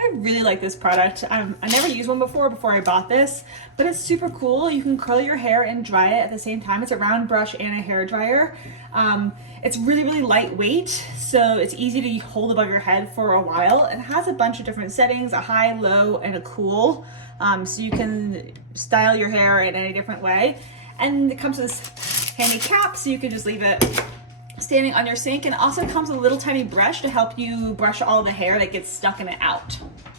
I really like this product. I never used one before I bought this, but it's super cool. You can curl your hair and dry it at the same time. It's a round brush and a hair dryer. It's really, really lightweight, so it's easy to hold above your head for a while. It has a bunch of different settings, a high, low, and a cool, so you can style your hair in any different way. And it comes with this handy cap, so you can just leave it standing on your sink, and it also comes with a little tiny brush to help you brush all the hair that gets stuck in it out.